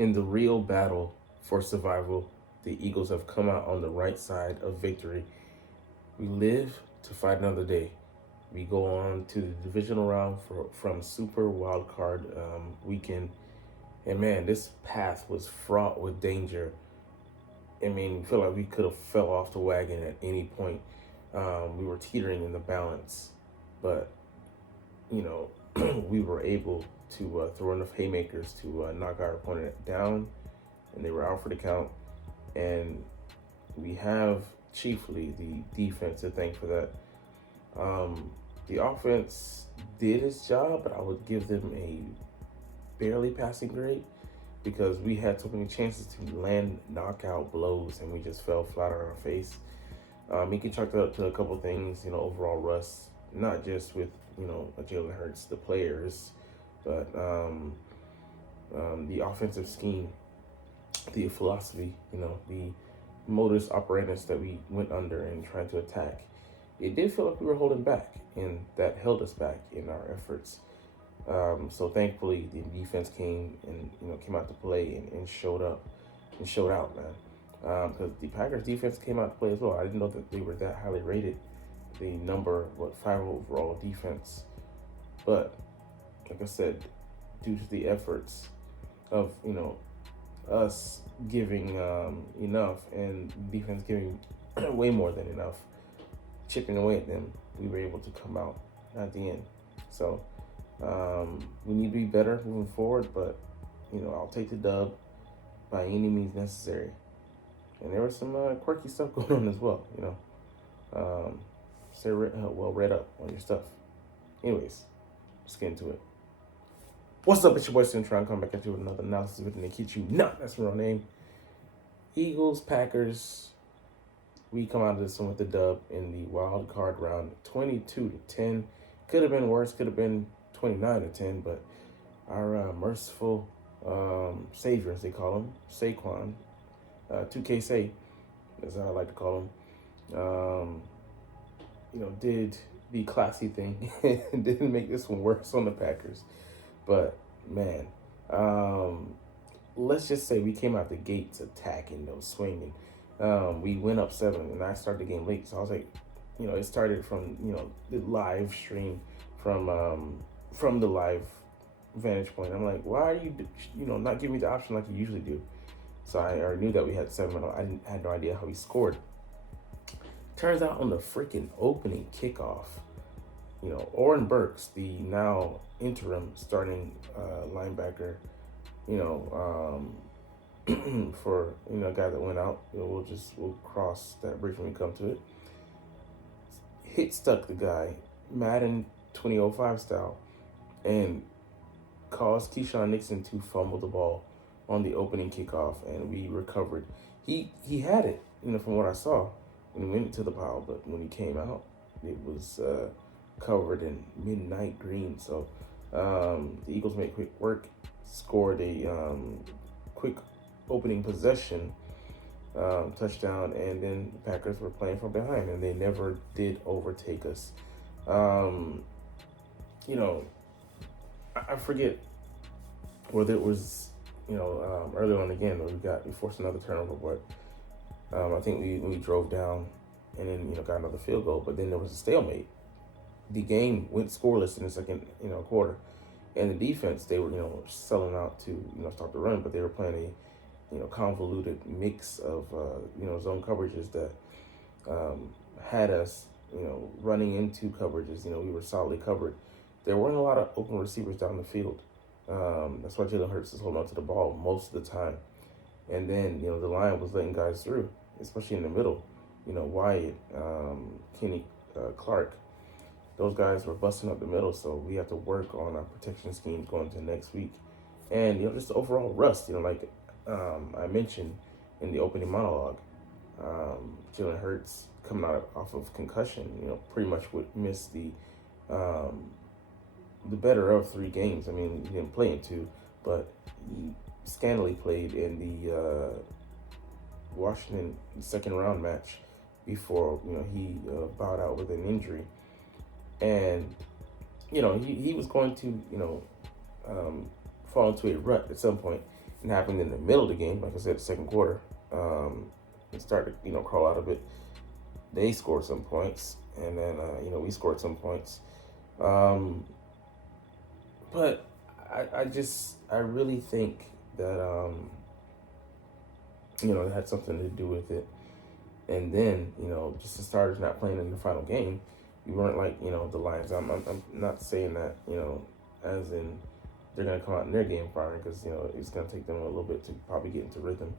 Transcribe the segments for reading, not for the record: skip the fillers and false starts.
In the real battle for survival, the Eagles have come out on the right side of victory. We live to fight another day. We go on to the divisional round from Super Wild Card weekend. And man, this path was fraught with danger. I mean, we feel like we could have fell off the wagon at any point. We were teetering in the balance, but you know, we were able to throw enough haymakers to knock our opponent down, and they were out for the count. And we have chiefly the defense to thank for that. The offense did its job, but I would give them a barely passing grade because we had so many chances to land knockout blows and we just fell flat on our face. You can chalk that up to a couple things, overall rust, not just with, Jalen Hurts, the players, but the offensive scheme, the philosophy, the modus operandus that we went under and tried to attack. It did feel like we were holding back, and that held us back in our efforts. So thankfully, the defense came and came out to play and showed up and showed out, man. Because the Packers defense came out to play as well. I didn't know that they were that highly rated. The number 5 overall defense, but like I said, due to the efforts of us giving enough and defense giving way more than enough, chipping away at them, we were able to come out at the end. So we need to be better moving forward, but I'll take the dub by any means necessary. And there was some quirky stuff going on as well. Stay well read up on your stuff. Anyways, let's get into it. What's up? It's your boy Cintron. Come back at you with another analysis with Nikichu. No, that's my real name. Eagles, Packers. We come out of this one with the dub in the wild card round, 22-10. Could have been worse. Could have been 29-10. But our merciful savior, as they call him, Saquon, 2K Say, as I like to call him, did the classy thing and didn't make this one worse on the Packers. But man, let's just say we came out the gates attacking, swinging. We went up 7, and I started the game late, so I was like, it started from the live stream from the live vantage point. I'm like, why are you not giving me the option like you usually do? So I already knew that we had 7. I had no idea how we scored. Turns out on the freaking opening kickoff, Oren Burks, the now interim starting linebacker, for a guy that went out, we'll cross that bridge when we come to it. Stuck the guy, Madden 2005 style, and caused Keyshawn Nixon to fumble the ball on the opening kickoff, and we recovered. He had it, from what I saw when he went into the pile, but when he came out, it was covered in midnight green. So the Eagles made quick work, scored a quick opening possession touchdown, and then the Packers were playing from behind, and they never did overtake us. I forget whether it was early on again where we forced another turnover, but I think we drove down and then got another field goal, but then there was a stalemate. The game went scoreless in the second quarter, and the defense, they were selling out to stop the run, but they were playing a convoluted mix of zone coverages that had us running into coverages. We were solidly covered. There weren't a lot of open receivers down the field. That's why Jalen Hurts is holding on to the ball most of the time. And then, the line was letting guys through, especially in the middle. Wyatt, Kenny Clark, those guys were busting up the middle. So we have to work on our protection schemes going to next week. And, just overall rust, like I mentioned in the opening monologue, Jalen Hurts coming off of concussion, pretty much would miss the better of 3 games. I mean, he didn't play in 2, but he scantily played in the Washington second round match before he bowed out with an injury, and he was going to fall into a rut at some point, It happened in the middle of the game, like I said, the second quarter. It started, crawl out of it. They scored some points, and then we scored some points. But I really think that it had something to do with it. And then, just the starters not playing in the final game, you weren't like, the Lions. I'm not saying that, as in they're going to come out in their game firing, because, it's going to take them a little bit to probably get into rhythm,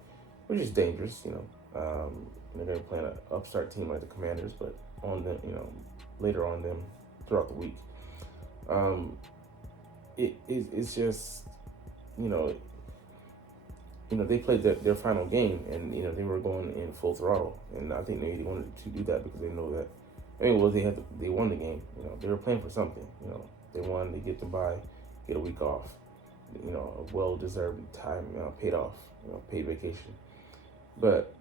which is dangerous, they're going to play an upstart team like the Commanders, but on them, later on them throughout the week. It's just, they played their final game, and they were going in full throttle, and I think they wanted to do that because they know that. They won the game. They were playing for something. They won. They get to get a week off. A well-deserved time, paid off. Paid vacation. But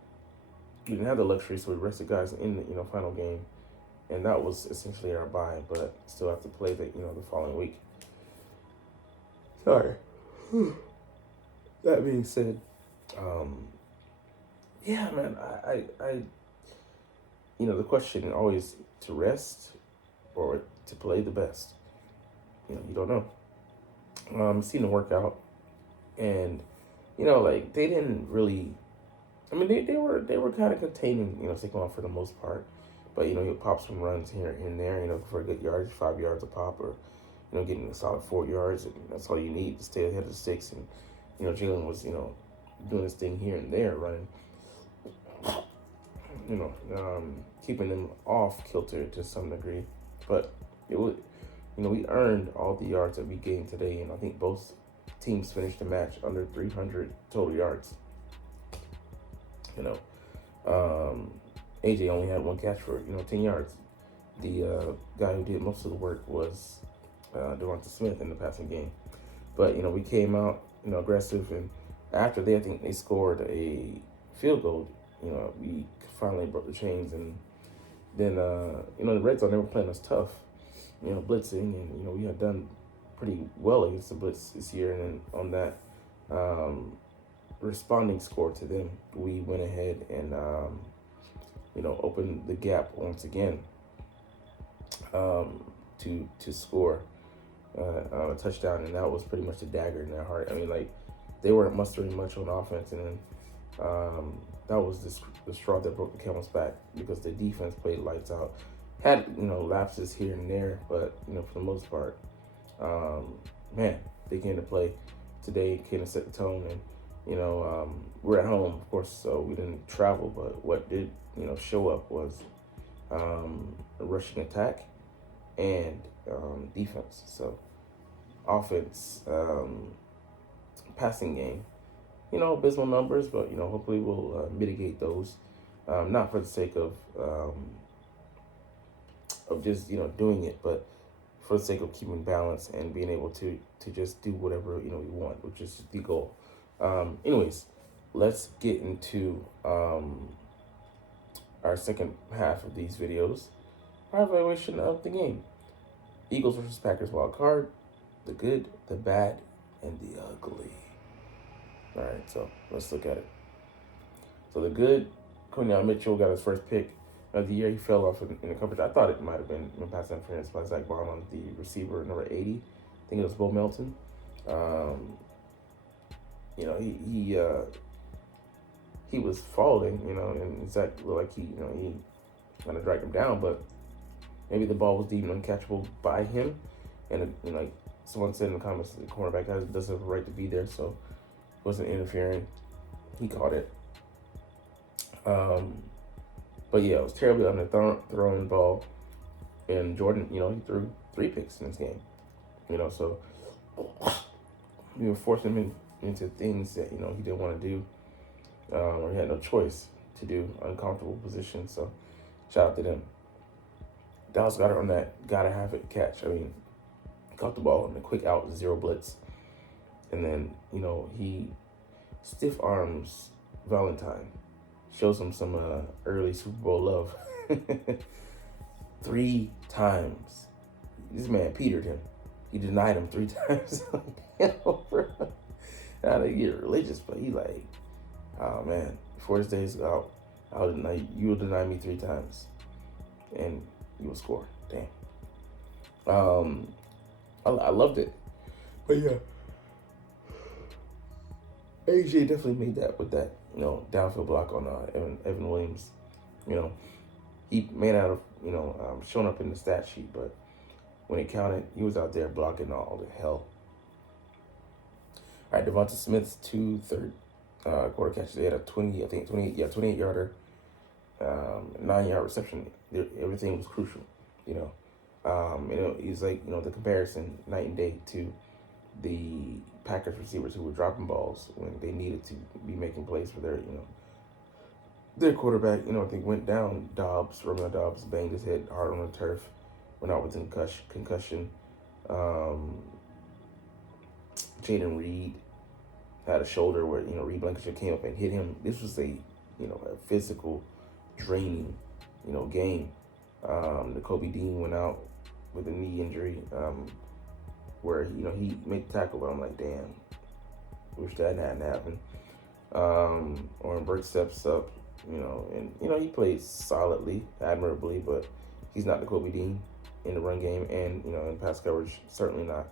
we didn't have the luxury, so we rested guys in the final game, and that was essentially our bye. But still have to play the following week. Sorry. That being said, yeah, man, I the question always to rest or to play the best. You don't know. Seen the workout, and like they didn't really. I mean, they were kind of containing Saquon for the most part, but he'll pop some runs here and there for a good yardage, 5 yards a pop, or getting a solid 4 yards, and that's all you need to stay ahead of the sticks. And Jalen was doing his thing here and there, running, keeping them off kilter to some degree, but it would. We earned all the yards that we gained today, and I think both teams finished the match under 300 total yards. AJ only had one catch for 10 yards. The guy who did most of the work was Devonta Smith in the passing game. But we came out aggressive, and after I think they scored a field goal. We finally broke the chains, and then the Red Zone, they were playing us tough. Blitzing, and we had done pretty well against the blitz this year, and then on that responding score to them, we went ahead and opened the gap once again to score a touchdown, and that was pretty much the dagger in their heart. I mean, like, they weren't mustering much on offense, and then that was the straw that broke the camel's back, because the defense played lights out. Had lapses here and there, but for the most part, man, they came to play today, came to set the tone, and we're at home, of course, so we didn't travel. But what did show up was a rushing attack and defense. So offense, passing game, abysmal numbers, but hopefully we'll mitigate those, not for the sake of just doing it, but for the sake of keeping balance and being able to just do whatever we want, which is the goal. Anyways, let's get into our second half of these videos. Our evaluation of the game: Eagles versus Packers wild card, the good, the bad, and the ugly. All right, so let's look at it. So the good: Cornell Mitchell got his first pick of the year. He fell off in the coverage. I thought it might have been pass interference by Zach Bond on the receiver, number 80. I think it was Bo Melton. He was falling, and Zach looked like he kind of dragged him down, but maybe the ball was deemed uncatchable by him. And like someone said in the comments, the cornerback doesn't have a right to be there, so wasn't interfering. He caught it. But yeah, it was terribly underthrown ball. And Jordan, he threw 3 picks in this game. So we were forcing him into things that, he didn't want to do, or he had no choice to do, uncomfortable positions. So shout out to them. Dallas got it on that gotta have it catch. I mean, caught the ball on the quick out, 0 blitz. And then, he stiff arms Valentine. Shows him some early Super Bowl love. 3 times. This man petered him. He denied him 3 times. Now they get religious, but he like, oh man, before this day is out, I'll deny you will deny me 3 times, and you will score. Damn. I loved it, but yeah, AJ definitely made that with that downfield block on Evan Williams. You know, he may not have shown up in the stat sheet, but when it counted, he was out there blocking all the hell. All right, Devonta Smith's 2 third quarter catches. They had a 28 yarder, 9-yard reception. Everything was crucial, he's like, the comparison night and day to the Packers receivers who were dropping balls when they needed to be making plays for their quarterback. I think went down. Romeo Dobbs banged his head hard on the turf, went out with concussion. Jaden Reed had a shoulder where, Reed Blankenship came up and hit him. This was a physical, draining, game. Kobe Dean went out with a knee injury, where, he made the tackle, but I'm like, damn, wish that hadn't happened. Oren Burke steps up, and, he played solidly, admirably, but he's not the Kobe Dean in the run game, and, in pass coverage, certainly not.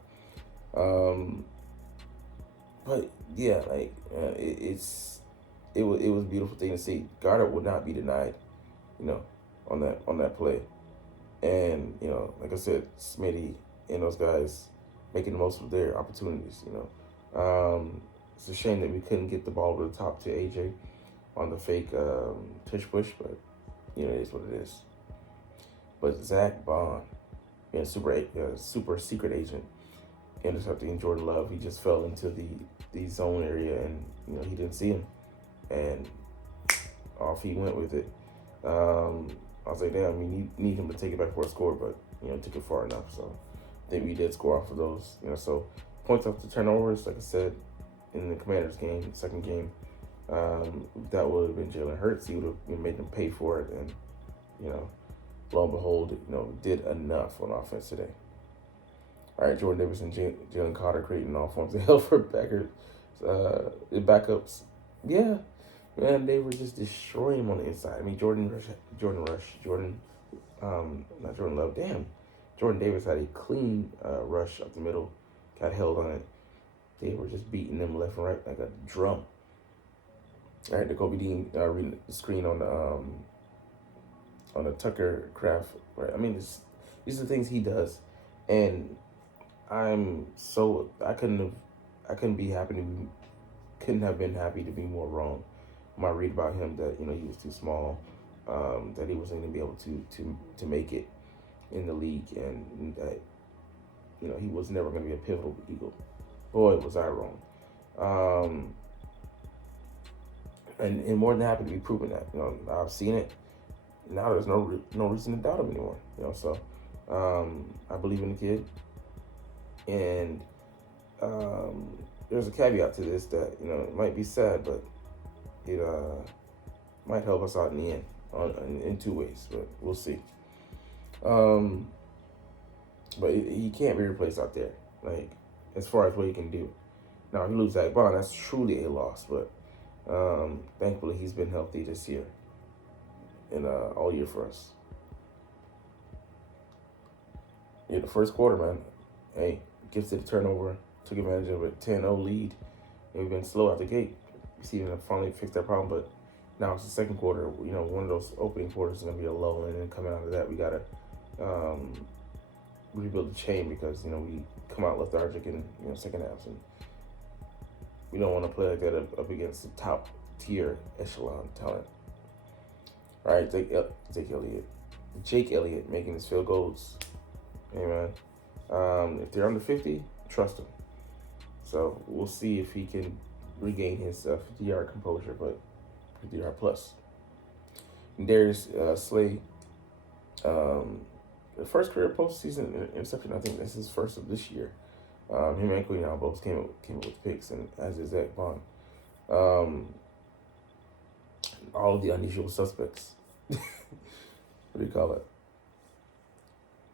But yeah, like it was a beautiful thing to see. Goddard would not be denied, on that play, and like I said, Smitty and those guys making the most of their opportunities. It's a shame that we couldn't get the ball to the top to AJ on the fake tush push, but it is what it is. But Zach Bond, super secret agent, intercepting Jordan Love. He just fell into the zone area, and he didn't see him, and off he went with it. I was like, damn, we need him to take it back for a score, but took it far enough. So I think we did score off of those. So points off the turnovers, like I said, in the Commanders game, second game, that would have been Jalen Hurts. He would have made them pay for it, and lo and behold, did enough on offense today. All right, Jordan Davis and Jalen Carter creating all forms of hell for Packers. The backups, yeah, man, they were just destroying him on the inside. I mean, Jordan Love. Damn, Jordan Davis had a clean rush up the middle, got held on it. They were just beating them left and right like a drum. All right, the Kobe Dean reading the screen on the Tucker Craft. Right, I mean, these are the things he does, and I couldn't have been happy to be more wrong when I read about him that he was too small, that he wasn't going to be able to make it in the league, and that he was never going to be a pivotal Eagle. Boy, was I wrong. And more than happy to be proven that. I've seen it. Now there's no reason to doubt him anymore. So I believe in the kid. And there's a caveat to this that, it might be sad, but it might help us out in the end in 2 ways, but we'll see. But he can't be replaced out there, like, as far as what he can do. Now, if you lose Zach Bond, that's truly a loss, but thankfully he's been healthy this year and all year for us. The first quarter, man, hey, gifted a turnover, took advantage of a 10-0 lead, and we've been slow out the gate. We see them finally fix that problem, but now it's the second quarter. One of those opening quarters is going to be a lull, and then coming out of that, we got to rebuild the chain because, we come out lethargic in second halves, and we don't want to play like that up against the top tier echelon talent. All right, Jake Elliott making his field goals. Hey, man. If they're under 50, trust him. So we'll see if he can regain his 50-yard composure, but 50-yard plus. And Darius Slay, the first career postseason interception. I think this is first of this year. Him and Queen both came up with picks, and as is Zach Bond. All of the unusual suspects. What do you call it?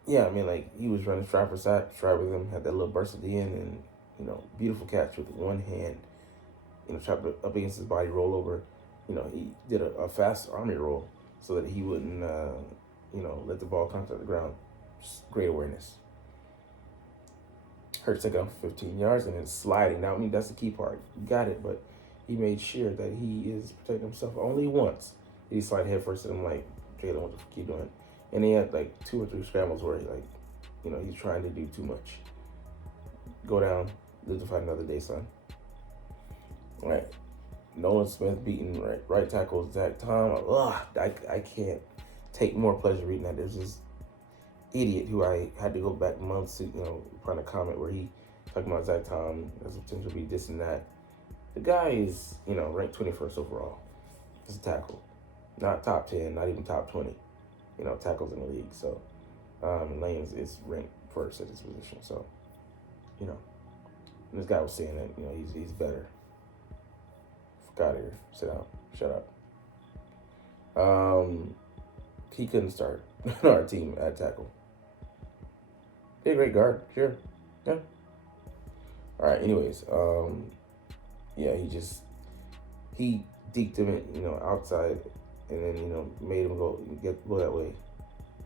Yeah, I mean, like, he was running stride for stride with him, had that little burst at the end, and, beautiful catch with one hand chopped it up against his body, roll over. He did a fast army roll so that he wouldn't, let the ball contact the ground. Just great awareness. Hurts took it off 15 yards and then sliding. Now, that's the key part. You got it, but he made sure that he is protecting himself. Only once did he slide headfirst, and I'm like, Jalen, what the fuck you doing? And he had like 2 or 3 scrambles where he's trying to do too much. Go down, live to fight another day, son. All right. Nolan Smith beating right tackle Zach Tom. I can't take more pleasure reading that. There's this idiot who I had to go back months to, find a comment where he talking about Zach Tom as a potential to be this and that. The guy is, ranked 21st overall as a tackle. Not top 10, not even top 20, tackles in the league. So, Lanes is ranked first at his position. So, and this guy was saying that, he's better. Fuck out of here. Sit down. Shut up. He couldn't start on our team at tackle. He's a great guard, sure. Yeah. All right, anyways, he deked him, outside, and then, made him go that way.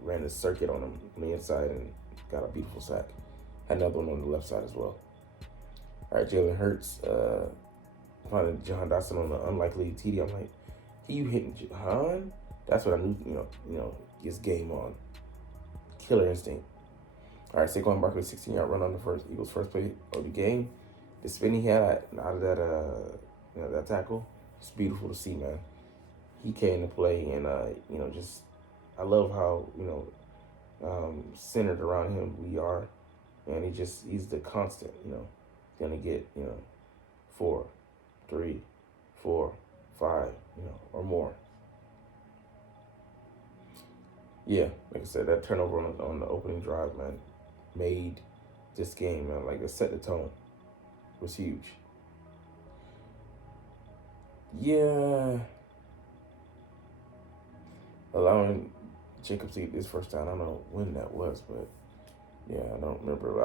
Ran a circuit on him on the inside and got a beautiful sack. Had another one on the left side as well. All right, Jalen Hurts, finding Jahan Dotson on the unlikely TD. I'm like, you hitting Jahan? That's what I knew, his game on. Killer instinct. All right, Saquon Barkley, 16-yard run on the Eagles' first play of the game. The spin he had out of that, that tackle, it's beautiful to see, man. He came to play, and I love how centered around him we are, and he's the constant, gonna get 4, 3, 4, 5, or more. Yeah, like I said, that turnover on the opening drive, man, made this game, man. Like, it set the tone. It was huge. Yeah. Allowing Jacobs to get this first down, I don't know when that was, but yeah, I don't remember.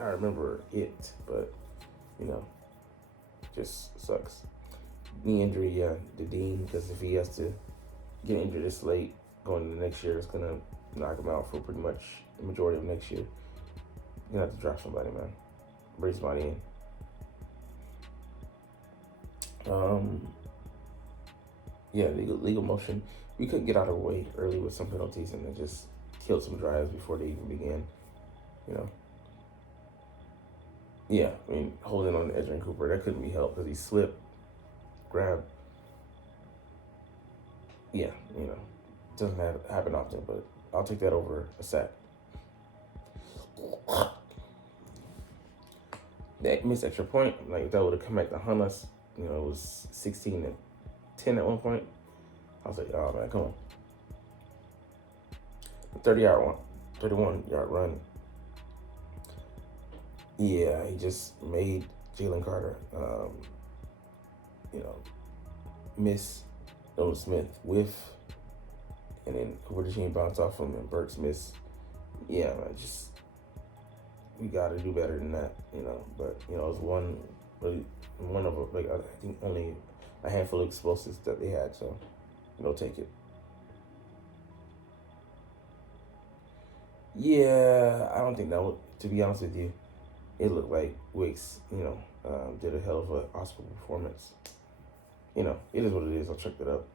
I remember it, but, just sucks. Knee injury, yeah, the Dean, because if he has to get injured this late, going into next year, it's going to knock him out for pretty much the majority of next year. You're going to have to drop somebody, man. Bring somebody in. Yeah, legal motion. We couldn't get out of the way early with some penalties, and it just killed some drives before they even began, Yeah, holding on to Edgerrin Cooper, that couldn't be helped because he slipped, grabbed. Yeah, doesn't happen often, but I'll take that over a sack. That missed extra point, like, that would have come back to hunt us. It was 16-10 at one point. I was like, oh, man, come on. 31-yard run. Yeah, he just made Jalen Carter, miss. Nolan Smith whiff, and then Cooper DeJean bounce off him, and Burks miss. Yeah, man, we got to do better than that, But it was one of I think only a handful of explosives that they had, so take it. Yeah, I don't think that would. To be honest with you, it looked like Wicks, did a hell of an awesome performance. It is what it is. I'll check that up.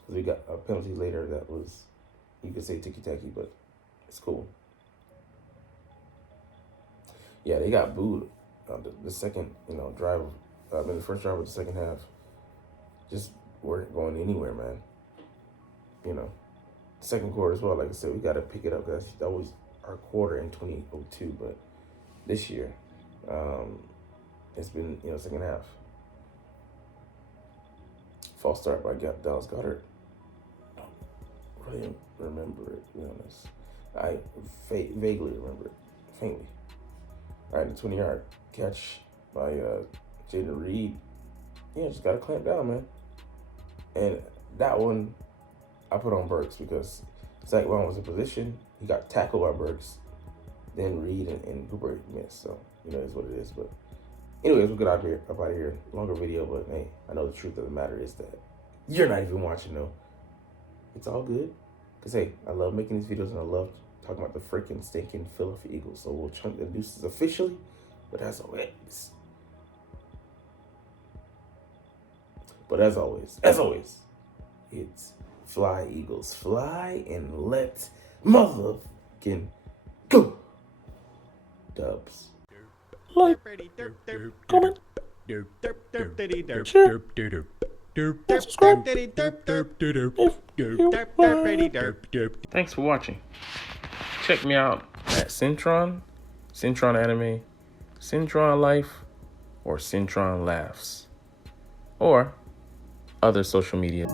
Because we got a penalty later that was, you could say ticky-tacky, but it's cool. Yeah, they got booed the second, drive. The first drive of the second half. Just weren't going anywhere, man. Second quarter as well. Like I said, we got to pick it up. Because that was our quarter in 2002, but this year, it's been, second half. False start by Dallas Goedert. I don't really remember it, to be honest. I vaguely remember it, faintly. All right, the 20-yard catch by Jaden Reed. Yeah, just got to clamp down, man. And that one, I put on Burks because Zach Long was in position. He got tackled by Burks. Then Reed and Cooper missed. So, it is what it is. But, Anyways, we'll get up out of here. Longer video, but hey, I know the truth of the matter is that you're not even watching though. It's all good. Cause hey, I love making these videos and I love talking about the freaking stinking Philadelphia Eagles. So we'll chunk the deuces officially, but as always, it's fly Eagles, fly and let motherfucking go. Dubs. Like, comment, share, subscribe if you want. Thanks for watching. Check me out at Cintron, Cintron Anime, Cintron Life, or Cintron Laughs, or other social media.